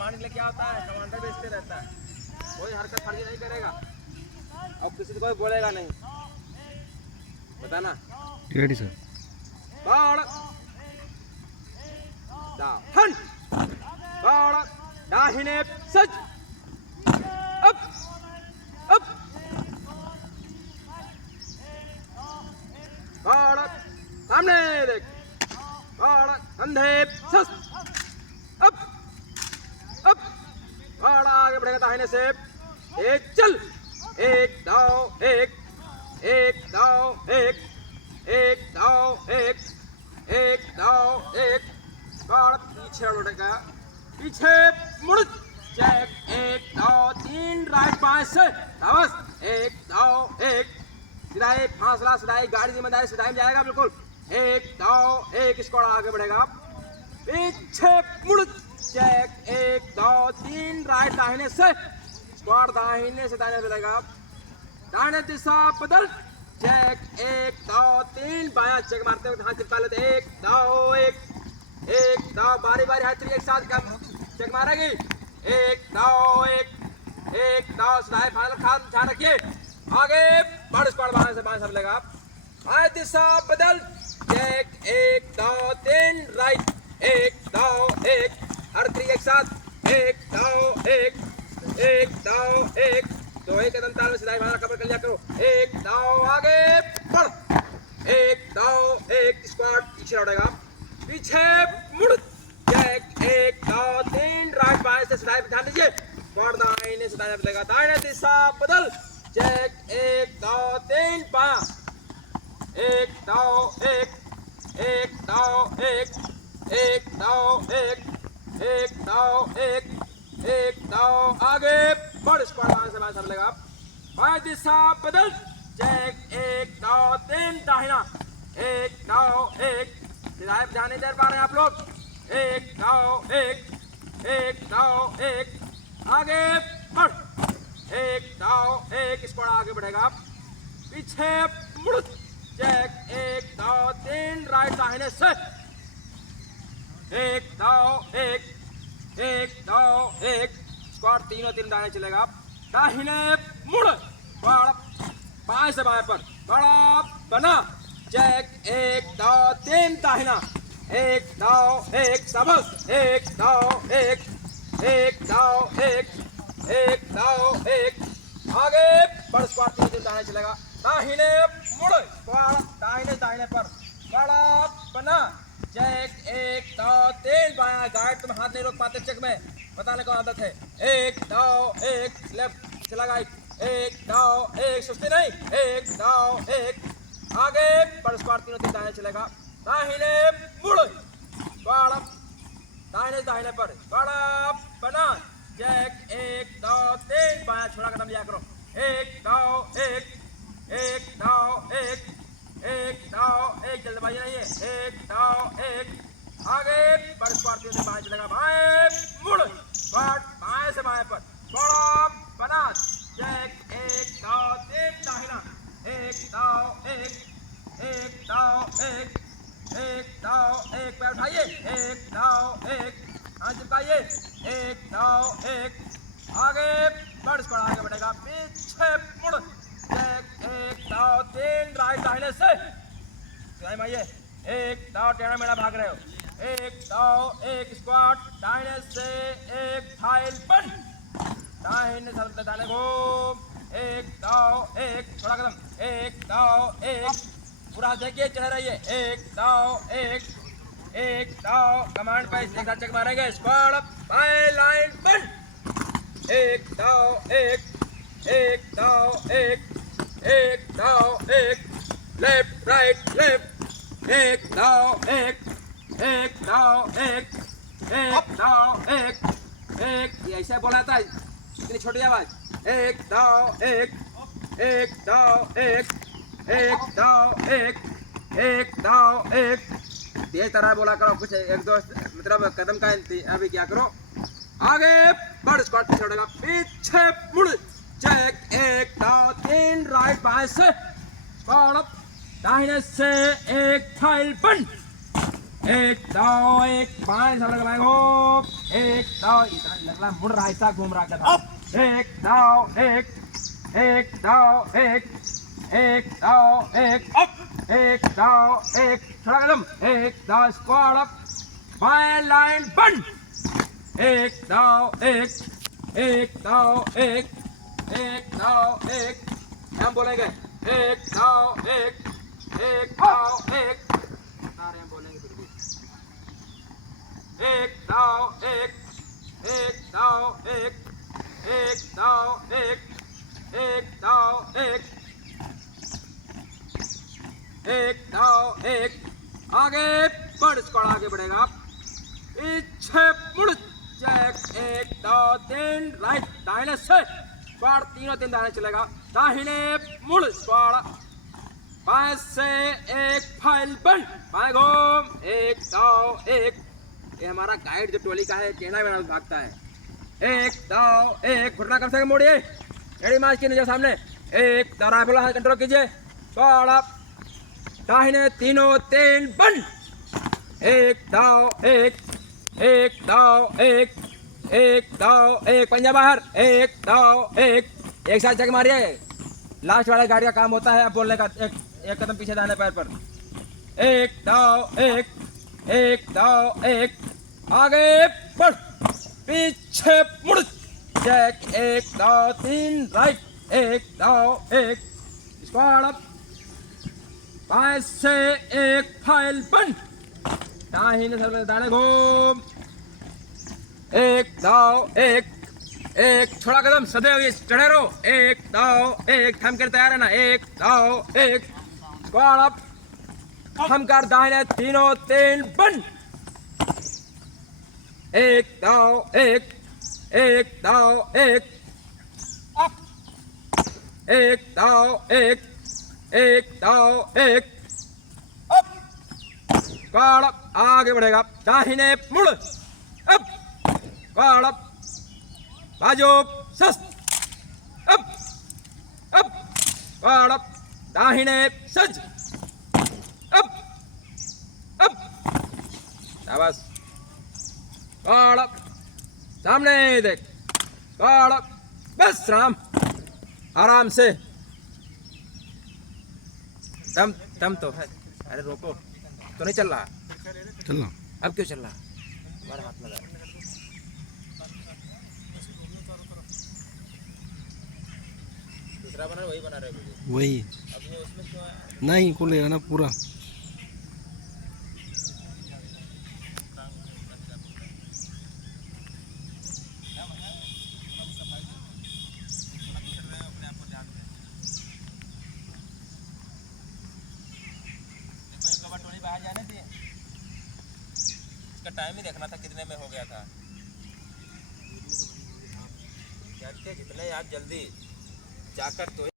Command लेके क्या होता है, कमांडर बेचते रहता है, कोई हरकत फर्जी नहीं करेगा और किसी को कोई बोलेगा नहीं, बताना। Ready sir. बाड़ दाहन बाड़ दाहिने सज अप अप बाड़ सामने देख बाड़ कंधे सस अप अप बाड़ आगे बढ़ेगा दाहिने से एक चल एक दाओ एक दाओ एक दाओ एक दाओ एक बाड़ पीछे लौटेगा पीछे मुड़ चेक एक दाओ तीन राइट बाएं से बस एक दाओ एक सिधाई फासला सिधाई गाड़ी जिम्मेदारी सिधाई में जाएगा बिल्कुल एक दाओ एक स्क्वाड आगे बढ़ेगा पीछे मुड़ चेक एक दाओ तीन राइट दाहिने से स्क्वाड दाहिने से दाहिने बढ़ेगा दाहिने दिशा बदल चेक एक दाओ तीन बायां चेक मारते हुए हाथ चिपका लेते एक दाओ बारी बारी हाथ एक साथ कम चेक मारेगी एक दाओ सिधाई फाइनल खास ध्यान रखिए आगे बढ़ स्क्वाड बाएं से बाएं सब लेगा बाएं दिशा बदल चेक एक दाओ तीन राइट एक दाओ एक हर थ्री एक साथ एक दाओ एक तो एक कदम ताल में सिधाई फाइनल कवर कर लिया करो एक दाओ आगे बढ़ एक दाओ एक स्क्वाड पीछे लौटेगा पीछे मुड़ चेक एक दाओ तीन राइट बाएं से सिधाई ध्यान दीजिए स्क्वाड दाहिने से दाहिने बदलेगा दाहिने दिशा बदल चेक एक दाओ तीन बायां एक दाओ एक दाओ एक दाओ एक दाओ आगे बढ़ स्क्वाड बाएं से बाएं सब लेगा बाएं दिशा बदल चेक एक दाओ तीन दाहिना एक दाओ एक सिधाई ध्यान नहीं दे पा रहे हैं आप लोग एक दाओ एक आगे बढ़ एक दाओ एक स्क्वाड आगे बढ़ेगा पीछे मुड़ चेक एक दाओ तीन राइट दाहिने से एक दाओ एक स्क्वाड तीनों तीन दाहिने चलेगा दाहिने मुड़ स्क्वाड बाएं से बाएं पर बड़ा बना चेक एक दाओ तीन दाहिना एक दाओ एक सबस एक दाओ एक दाओ एक दाओ एक आगे बढ़ स्क्वाड तीन तीन दाहिने चलेगा दाहिने मुड़ स्क्वाड दाहिने पर बड़ा बना चेक एक दाओ तीन बायां गाइड तुम हाथ नहीं रोक पाते चेक में बताने को आदत है एक दाओ एक लेफ्ट चला गाइड एक दाओ एक सुस्ती नहीं एक दाओ एक आगे बढ़ स्क्वाड तीनों तीन दाहिने चलेगा दाहिने मुड़ स्क्वाड दाहिने पर बड़ा बना चेक एक दाओ तीन बायां छोड़ा कदम लिया करो एक दाओ एक दाओ एक जल्दबाजी नहीं है एक दाओ एक आगे बढ़ स्क्वाड तीनों तीन बाएं चलेगा बाएं मुड़ स्क्वाड बाएं से बाएं पर बड़ा बना चेक एक दाओ तीन दाहिना एक दाओ एक पैर उठाइए एक दाओ एक हाथ चिपकाइए एक दाओ एक आगे बढ़ स्क्वाड आगे बढ़ेगा पीछे मुड़ चेक एक दाओ तीन राइट दाहिने से आइए एक दाओ टेढ़ा मेढ़ा भाग रहे हो एक दाओ एक स्क्वाड दाहिने से एक फाइल बन दाहिने से दाहिने घूम एक दाओ एक थोड़ा कदम एक दाओ एक पूरा देखिए चढ़ रही है एक दाओ कमांड पे एक साथ चेक मारेंगे स्क्वाड बाय लाइन बन एक दाओ एक दाओ एक लेफ्ट राइट लेफ्ट एक दाओ एक दाओ एक ये ऐसे बोला था इतनी छोटी आवाज एक दाओ एक दाओ एक दाओ एक तेज तरह बोला करो कुछ एक दो मतलब कदम का अभी क्या करो आगे बढ़ स्क्वाड पीछे उड़ेगा पीछे मुड़ चेक एक दाओ तीन राइट बाएं से स्क्वाड दाहिने से एक फाइल बंद एक दाओ एक बाएं से लगाएगा एक दाव, इतना लंगड़ा मुड़ रहा है, ऐसा घूम रहा था। एक दाव, एक दाव, एक दाव, एक दाव, एक छोड़ा कदम, एक दाव स्क्वाड अप, बाएं लाइन बंद, एक दाव, एक दाव, एक दाव, हम बोलेंगे एक दाव, एक दाव, सारे हम बोलेंगे फिर भी एक दाव, एक दाव, एक दाव, एक दाव, एक दाव, आगे बढ़, स्क्वाड आगे बढ़ेगा, पीछे मुड़, चेक, एक दो तीन, राइट, दाहिने से, स्क्वाड तीनों तीन दाहिने चलेगा, दाहिने मुड़, स्क्वाड बाएं से एक फाइल बंद, बाएं घूम, एक दो, ये हमारा गाइड जो टोली का है, कहना भी भागता है, एक दो, घुटना कम से कम मोड़िए, एड़ी मार्च की नजर सामने, एक दो, राइफल हाथ कंट्रोल कीजिए, स्क्वाड अप, दाहिने तीनों तीन बंद, एक दो, एक दो, एक दो, पंजा बाहर, एक दो, एक साथ चक मारिए, लास्ट वाला गाड़ी का काम होता है अब बोलने का, एक कदम पीछे दाहिने पैर पर, एक दो, एक दो, आगे बढ़, पीछे मुड़, चेक, एक दो तीन, राइट, एक दो, स्क्वाड अप, बाएं से एक फाइल बंद, दाहिने सर में दाहिने घूम, एक दो, एक छोड़ा कदम, सदैव चढ़े रहो, एक दो, थम कर तैयार है ना, एक दो, स्क्वाड अप, थम कर दाहिने तीनों तीन बंद, एक दो, एक दो, अप, एक दो, एक दो, अप, स्क्वाड अप, आगे बढ़ेगा, दाहिने मुड़, अप, स्क्वाड अप, बाजू सस्त, अप, स्क्वाड अप, दाहिने सज, अप, शाबाश, स्क्वाड अप, सामने देख, स्क्वाड अप, बस राम, आराम से, दम तो है, अरे रोको, तो नहीं चल रहा, चलना, अब क्यों चल रहा, हमारा हाथ लगा, दूसरा बना वही बना रहे वीडियो, वही अब ये उसमें क्यों है? नहीं को लेगा ना पूरा। बाहर जाने थे, इसका टाइम ही देखना था कितने में हो गया था, कितने आप जल्दी जाकर तो